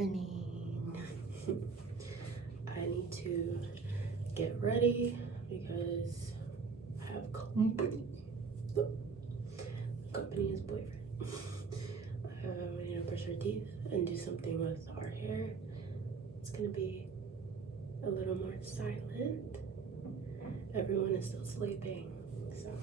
morning. I need to get ready because I have company. Company is boyfriend. We need to brush our teeth and do something with our hair. It's gonna be a little more silent. Everyone is still sleeping, so.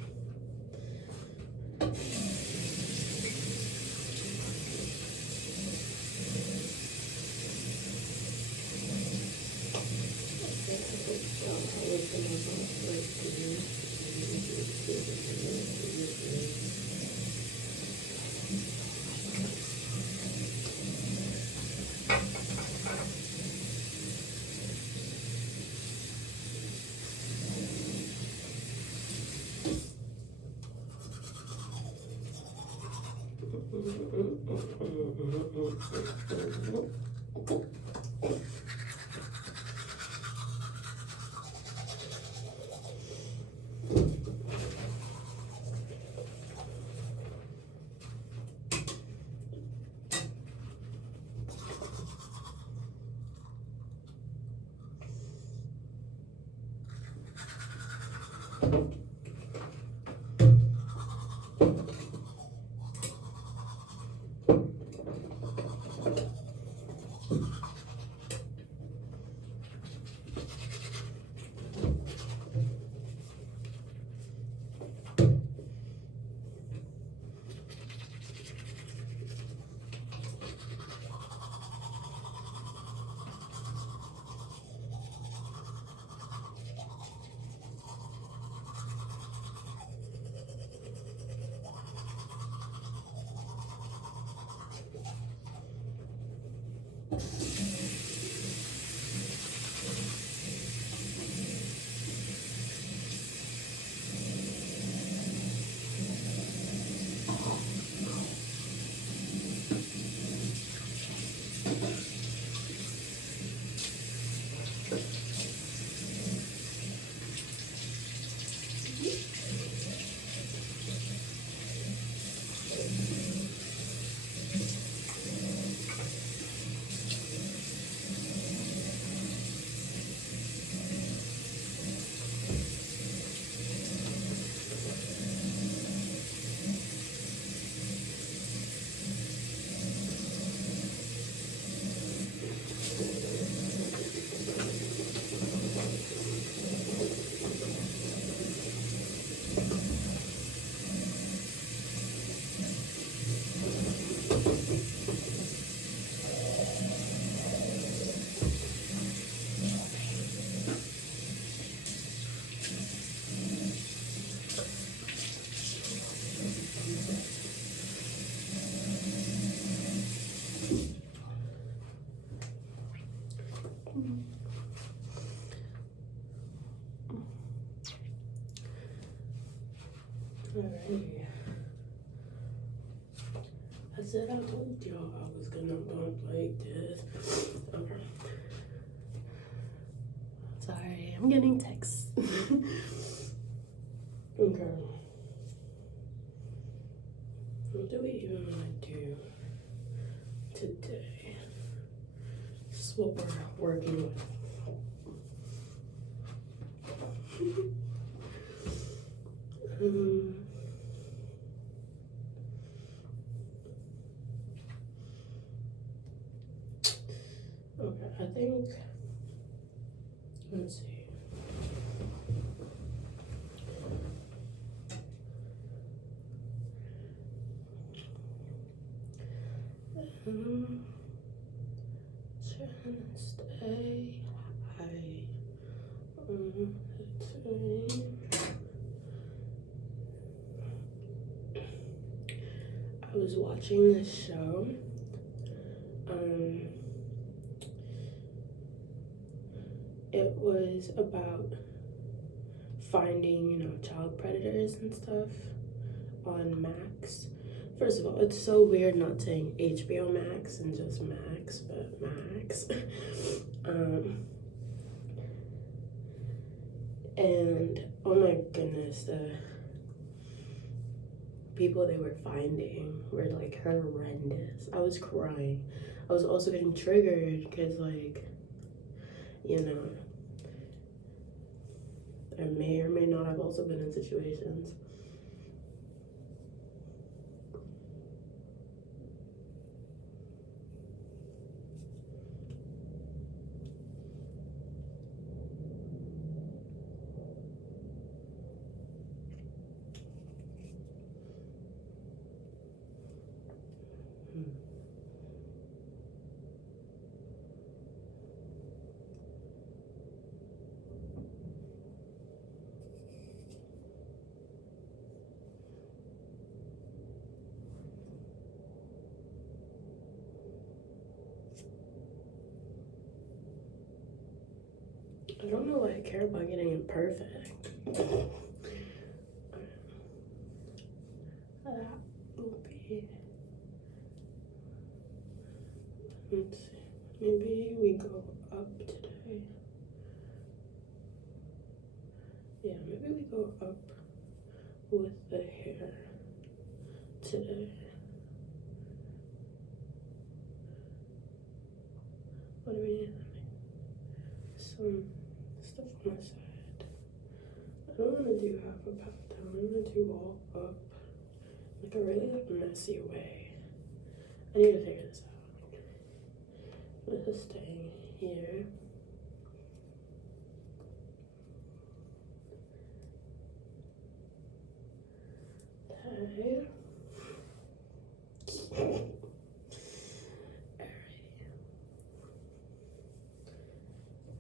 Alrighty. I said I told y'all I was gonna bump like this. Okay. Sorry, I'm getting texts. Okay. What do we even want to do today? This is what we're working with. Okay, I think, let's see. Trying to stay high. I was watching this show. It was about finding, child predators and stuff on Max. First of all, it's so weird not saying HBO Max and just Max, but Max. And oh my goodness, the people they were finding were like horrendous. I was crying. I was also getting triggered because, like, you know, I may or may not have also been in situations. I don't know why I care about getting it perfect. That will be, let's see, maybe we go up today. Yeah, maybe we go up with the hair today. What do we need? Some stuff on the side. I don't want to do half a pat down. I want to do all up. Like a really like messy way. I need to figure this out. This is staying here. Okay.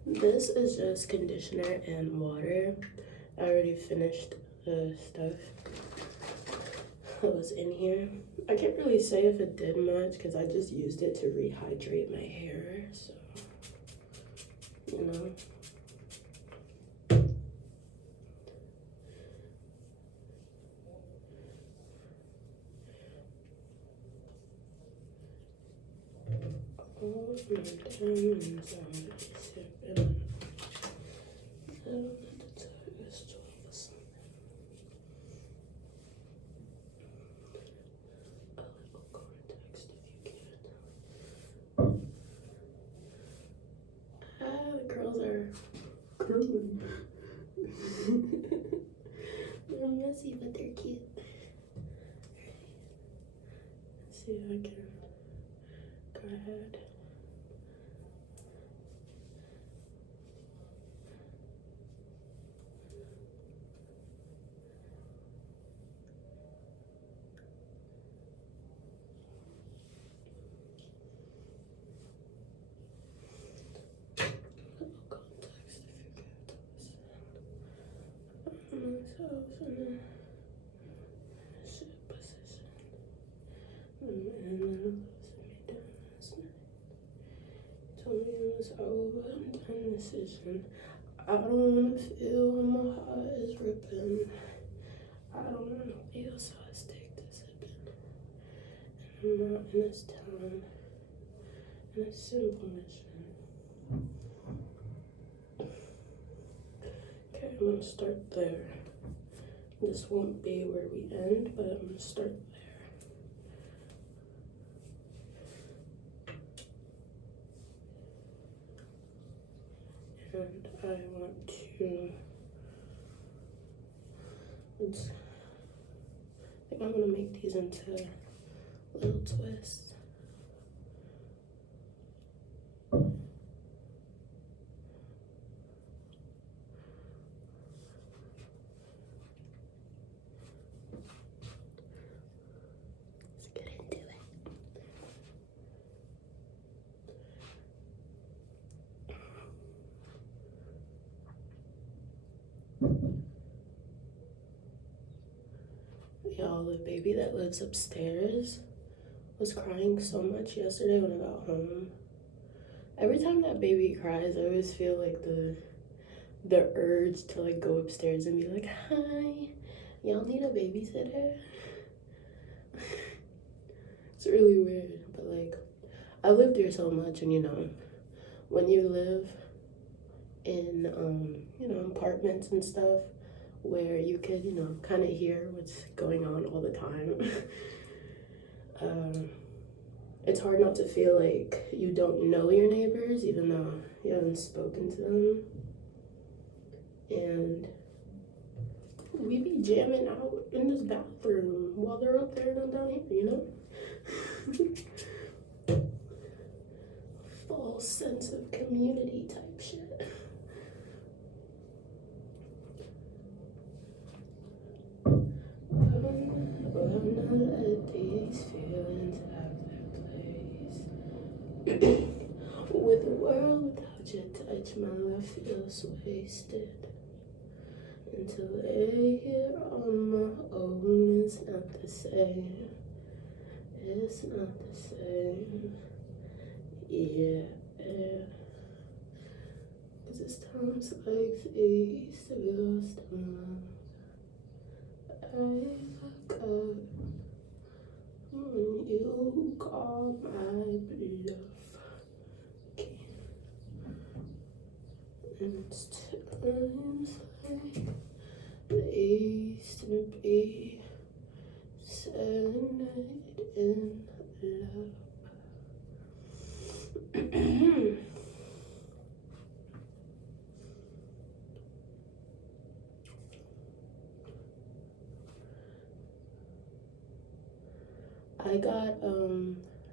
This is just conditioner and water. I already finished the stuff that was in here. I can't really say if it did much because I just used it to rehydrate my hair, so, you know. All of my diamonds on this hip and I don't know the time, it's 12 or something. A little context if you can. The curls are curling. They're messy, but they're cute. Let's see if I can go ahead. Myself in a sit position, and then me down last night. Told me it was over, I'm done decision. I don't wanna feel when my heart is ripping. I don't wanna feel, so I stick to sipping. And I'm not in this town, in a simple mission. Okay, I'm gonna start there. This won't be where we end, but I'm gonna start there. And I want to, I think I'm gonna make these into little twists. Y'all, the baby that lives upstairs was crying so much yesterday when I got home. Every time that baby cries, I always feel like the urge to like go upstairs and be like, hi, y'all need a babysitter? It's really weird, but like, I lived here so much, and you know, when you live in you know, apartments and stuff where you could, you know, kind of hear what's going on all the time. it's hard not to feel like you don't know your neighbors, even though you haven't spoken to them. And we be jamming out in this bathroom while they're up there and I'm down here, you know? False sense of community type shit. I'm not let these feelings have their place. With the world without your touch, my life feels wasted. And to lay here on my own is not the same. It's not the same. Yeah. Cause it's times like these that we lost our love. I forgot when you call my bluff. Okay. And it's times like these to be serenaded in love.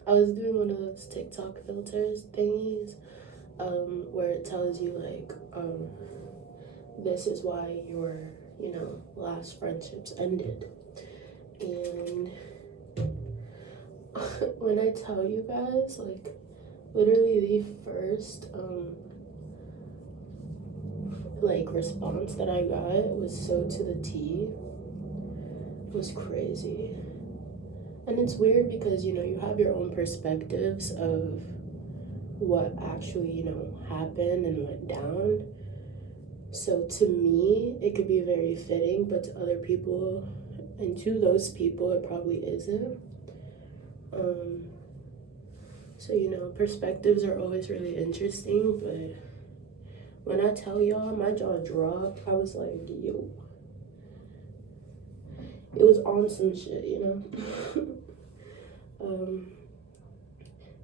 I was doing one of those TikTok filters thingies, where it tells you like, this is why your, last friendships ended. And when I tell you guys, like, literally the first, response that I got was so to the T. It was crazy. And it's weird because, you have your own perspectives of what actually, happened and went down. So to me, it could be very fitting, but to other people, and to those people, it probably isn't. So, perspectives are always really interesting, but when I tell y'all, my jaw dropped. I was like, yo. It was on some shit,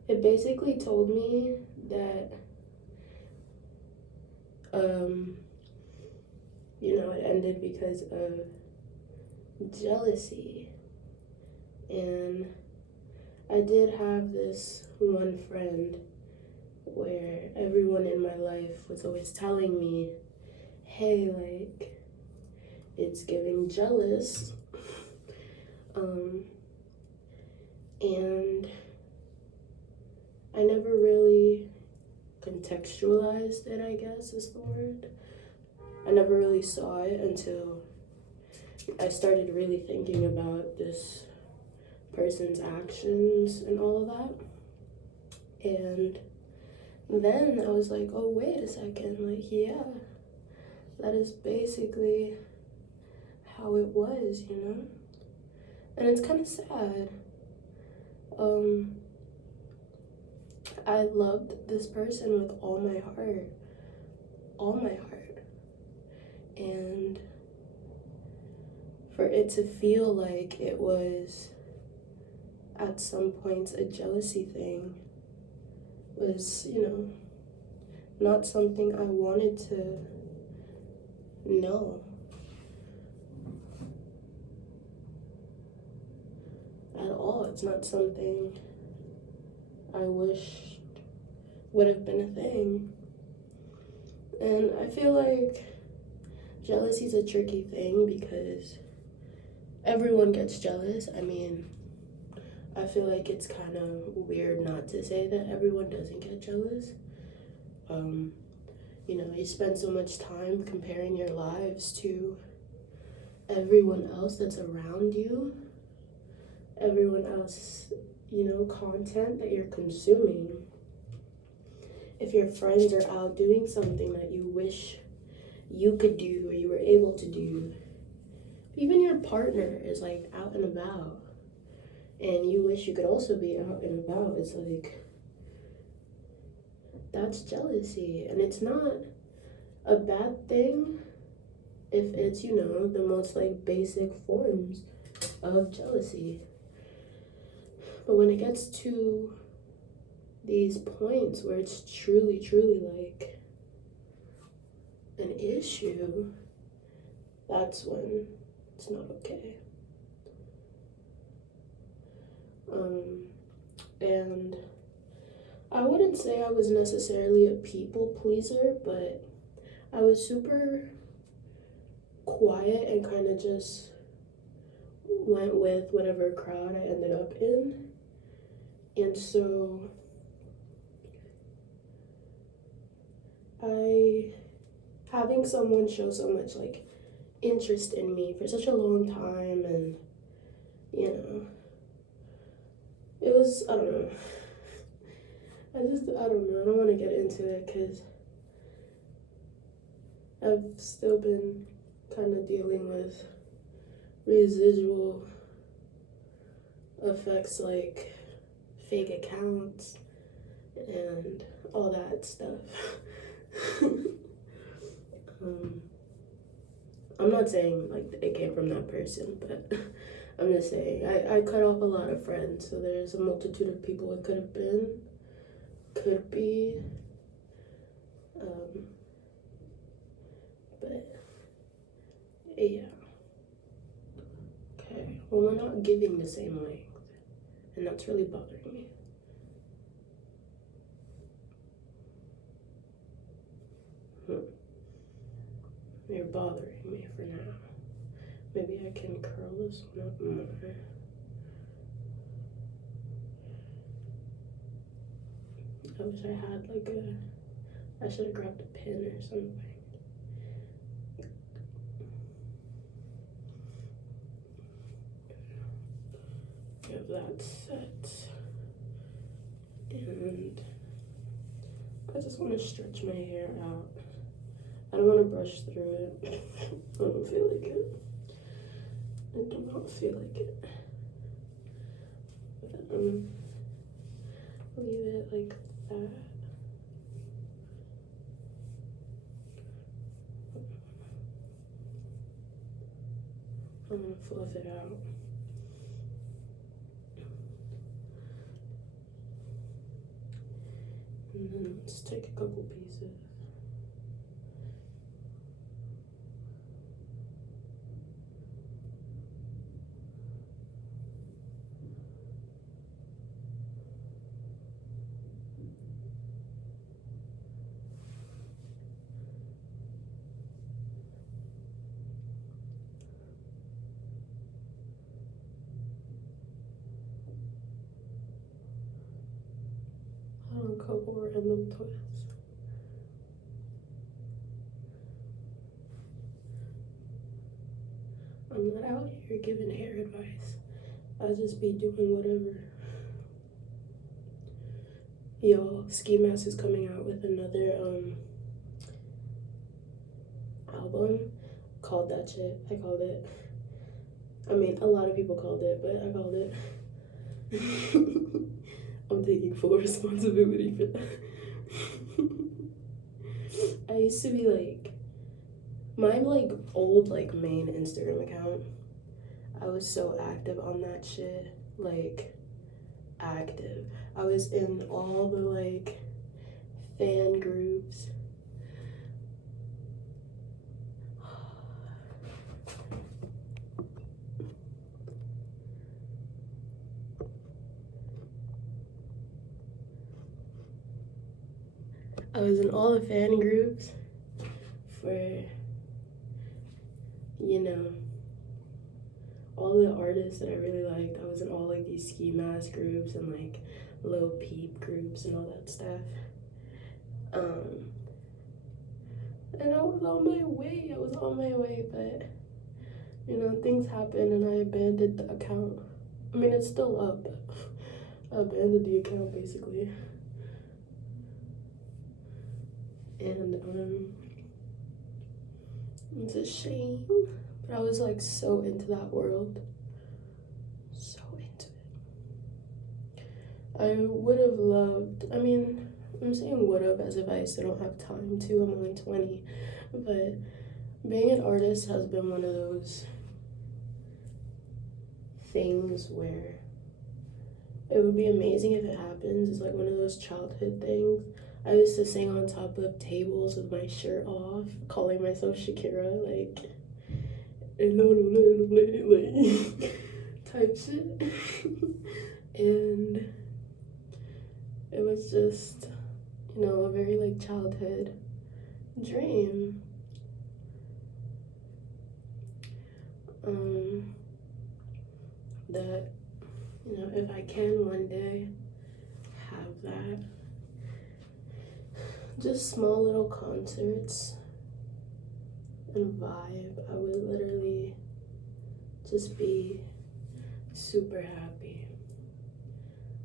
It basically told me that, it ended because of jealousy. And I did have this one friend where everyone in my life was always telling me, hey, like, it's giving jealous. And I never really contextualized it, I guess is the word. I never really saw it until I started really thinking about this person's actions and all of that. And then I was like, oh, wait a second, like, yeah, that is basically how it was, And it's kind of sad. I loved this person with all my heart. And for it to feel like it was at some points a jealousy thing was, not something I wanted to know. At all. It's not something I wished would have been a thing. And I feel like jealousy is a tricky thing because everyone gets jealous. I mean, I feel like it's kind of weird not to say that everyone doesn't get jealous. You spend so much time comparing your lives to everyone else that's around you, everyone else, content that you're consuming. If your friends are out doing something that you wish you could do or you were able to do, even your partner is like out and about and you wish you could also be out and about, it's like, that's jealousy. And it's not a bad thing if it's, the most like basic forms of jealousy. But when it gets too these points where it's truly, truly like an issue, that's when it's not okay. And I wouldn't say I was necessarily a people pleaser, but I was super quiet and kind of just went with whatever crowd I ended up in. And so having someone show so much like interest in me for such a long time, and you know, it was, I don't know. I don't know. I don't want to get into it because I've still been kind of dealing with residual effects like fake accounts and all that stuff. I'm not saying like it came from that person, but I'm just saying I cut off a lot of friends, so there's a multitude of people it could have been, could be, but yeah. Okay, well, we're not giving the same length, and that's really bothering me. You're bothering me for now. Maybe I can curl this one up more. I wish I had like I should have grabbed a pen or something. Have that set. And I just want to stretch my hair out. I don't want to brush through it. I don't feel like it. I do not feel like it. But, leave it like that. I'm gonna fluff it out. And then let's take a couple pieces. A couple random twists. I'm not out here giving hair advice. I just be doing whatever. Yo, Ski Mask is coming out with another album called that shit. I called it. I mean, a lot of people called it, but I called it. I'm taking full responsibility for that. I used to be like, my like old like main Instagram account, I was so active on that shit, like active. I was in all the like fan groups. I was in all the fan groups for, you know, all the artists that I really liked. I was in all like these Ski Mask groups and like Lil Peep groups and all that stuff. And I was on my way, but you know, things happened and I abandoned the account. I mean, it's still up, but I abandoned the account basically. And it's a shame, but I was like so into that world, so into it. I would have loved, I mean, I'm saying would have as if I still don't have time to. I'm only 20, but being an artist has been one of those things where It would be amazing if it happens. It's like one of those childhood things. I used to sing on top of tables with my shirt off, calling myself Shakira, like, like type shit. And it was just, a very like childhood dream. That, if I can one day have that, just small little concerts and vibe, I would literally just be super happy.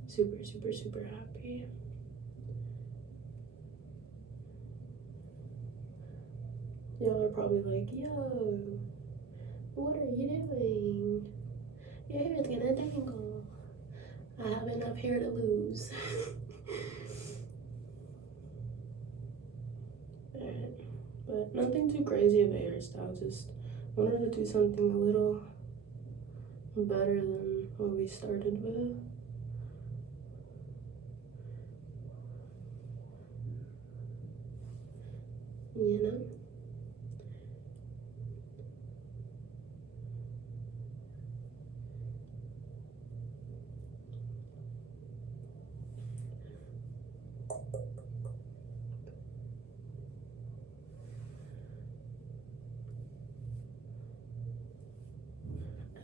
Super, super, super happy. Y'all are probably like, yo, what are you doing? Your hair is gonna dangle. I have enough hair to lose. Alright, but nothing too crazy of a hairstyle, just wanted to do something a little better than what we started with. You know?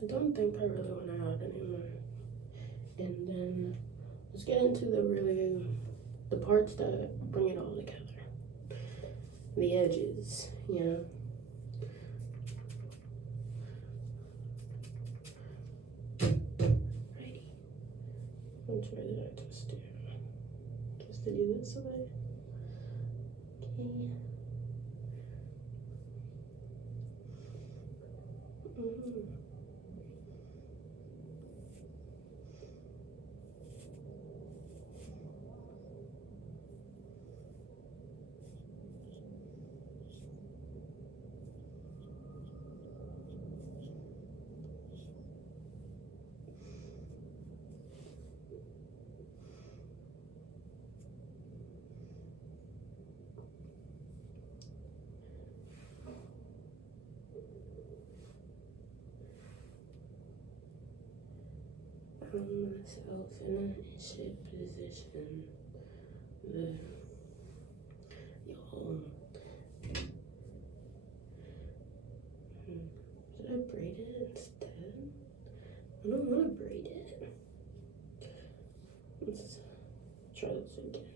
I don't think I really want to add anymore. And then let's get into the parts that bring it all together. The edges, Righty. Which way did I just do? Just to do this way. Okay. Myself in an shit position. Y'all. Should I braid it instead? I don't want to braid it. Let's try this again.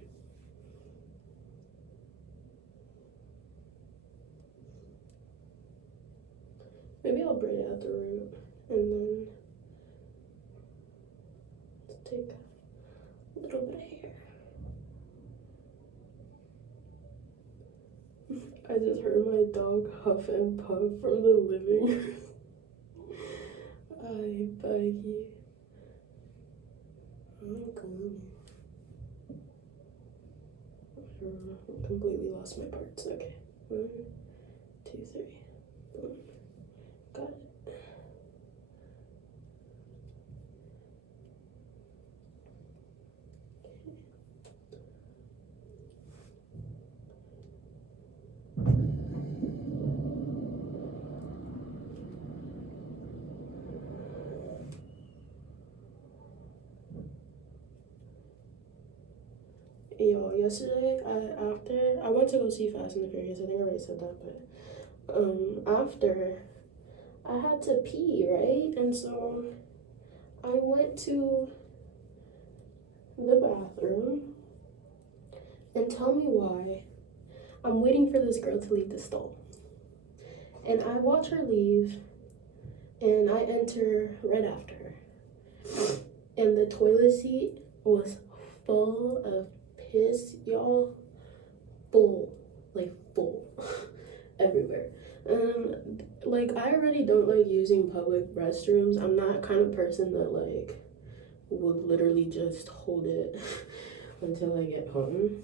Maybe I'll braid it at the root and then take a little bit of hair. I just heard my dog huff and puff from the living room. Ay, Baggy. I'm coming. I completely lost my parts. Okay. 1, 2, 3. Boom. Got it. Yo, yesterday, after I went to go see Fast and the Furious. I think I already said that, but after I had to pee, right? And so I went to the bathroom, and tell me why I'm waiting for this girl to leave the stall, and I watch her leave, and I enter right after her, and the toilet seat was full of piss, y'all. Full, like full, everywhere. Like, I already don't like using public restrooms. I'm not kind of person that like would literally just hold it until I get home.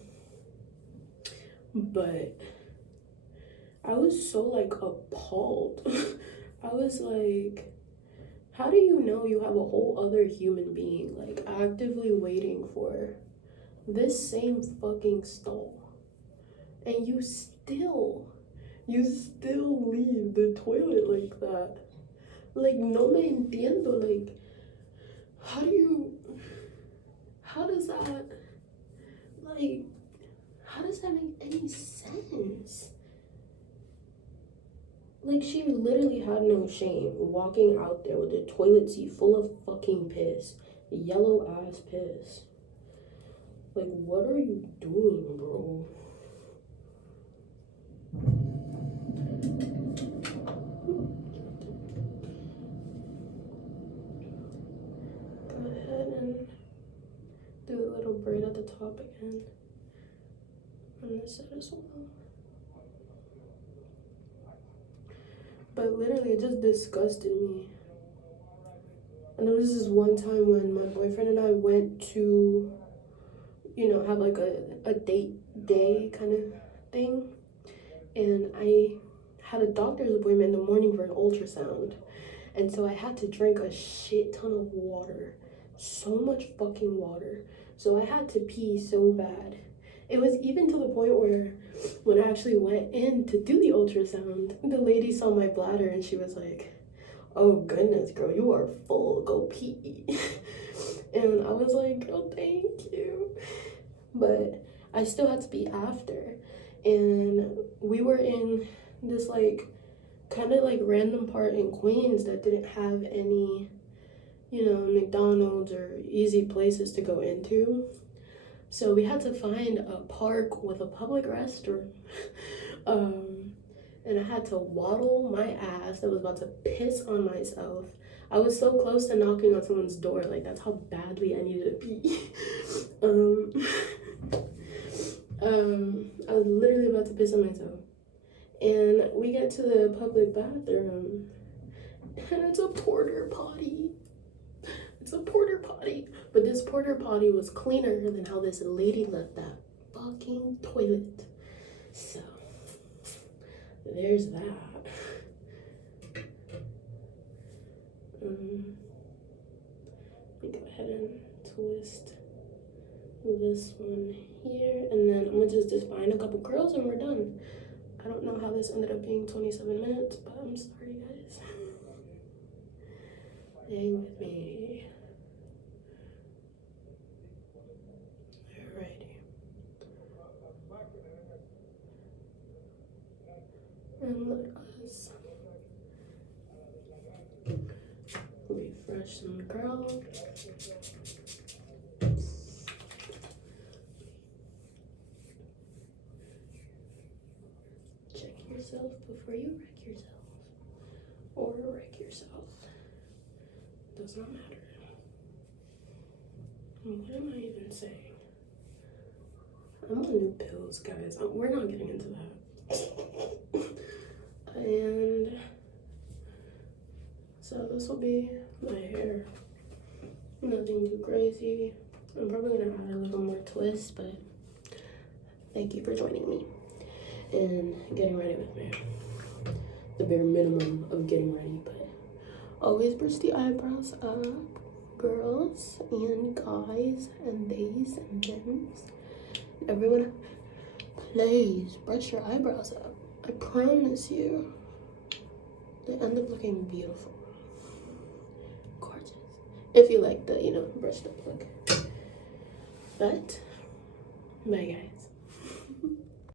But I was so like appalled. I was like, How do you know you have a whole other human being like actively waiting for this same fucking stall, and you still leave the toilet like that? Like, no me entiendo. Like, how do you, how does that, like, how does that make any sense? Like, she literally had no shame walking out there with a toilet seat full of fucking piss. Yellow ass piss. Like, what are you doing, bro? Go ahead and do a little braid at the top again. On this side as well. But literally, it just disgusted me. And there was this one time when my boyfriend and I went to, you know, have like a date day kind of thing. And I had a doctor's appointment in the morning for an ultrasound. And so I had to drink a shit ton of water. So much fucking water. So I had to pee so bad. It was even to the point where when I actually went in to do the ultrasound, the lady saw my bladder and she was like, "Oh goodness, girl, you are full, go pee." And I was like, "Oh, thank you." But I still had to pee after. And we were in this like kind of like random part in Queens that didn't have any, you know, McDonald's or easy places to go into. So we had to find a park with a public restroom. And I had to waddle my ass that was about to piss on myself. I was so close to knocking on someone's door. Like, that's how badly I needed to pee. I was literally about to piss on myself. And we get to the public bathroom, and it's a porter potty. It's a porter potty. But this porter potty was cleaner than how this lady left that fucking toilet. So, there's that. Let me go ahead and twist this one here, and then I'm gonna just define a couple curls and we're done. I don't know how this ended up being 27 minutes, but I'm sorry, guys. Hang with me. Alrighty. And let us refresh some curls. Check yourself before you wreck yourself. Or wreck yourself. Does not matter. What am I even saying? I'm on new pills, guys. We're not getting into that. And so this will be my hair. Nothing too crazy. I'm probably gonna add a little more twist, but thank you for joining me and getting ready with me. The bare minimum of getting ready, but always brush the eyebrows up, girls and guys and theys and thems. Everyone, please brush your eyebrows up. I promise you, they end up looking beautiful. Gorgeous. If you like the, you know, brushed up look. But, bye guys.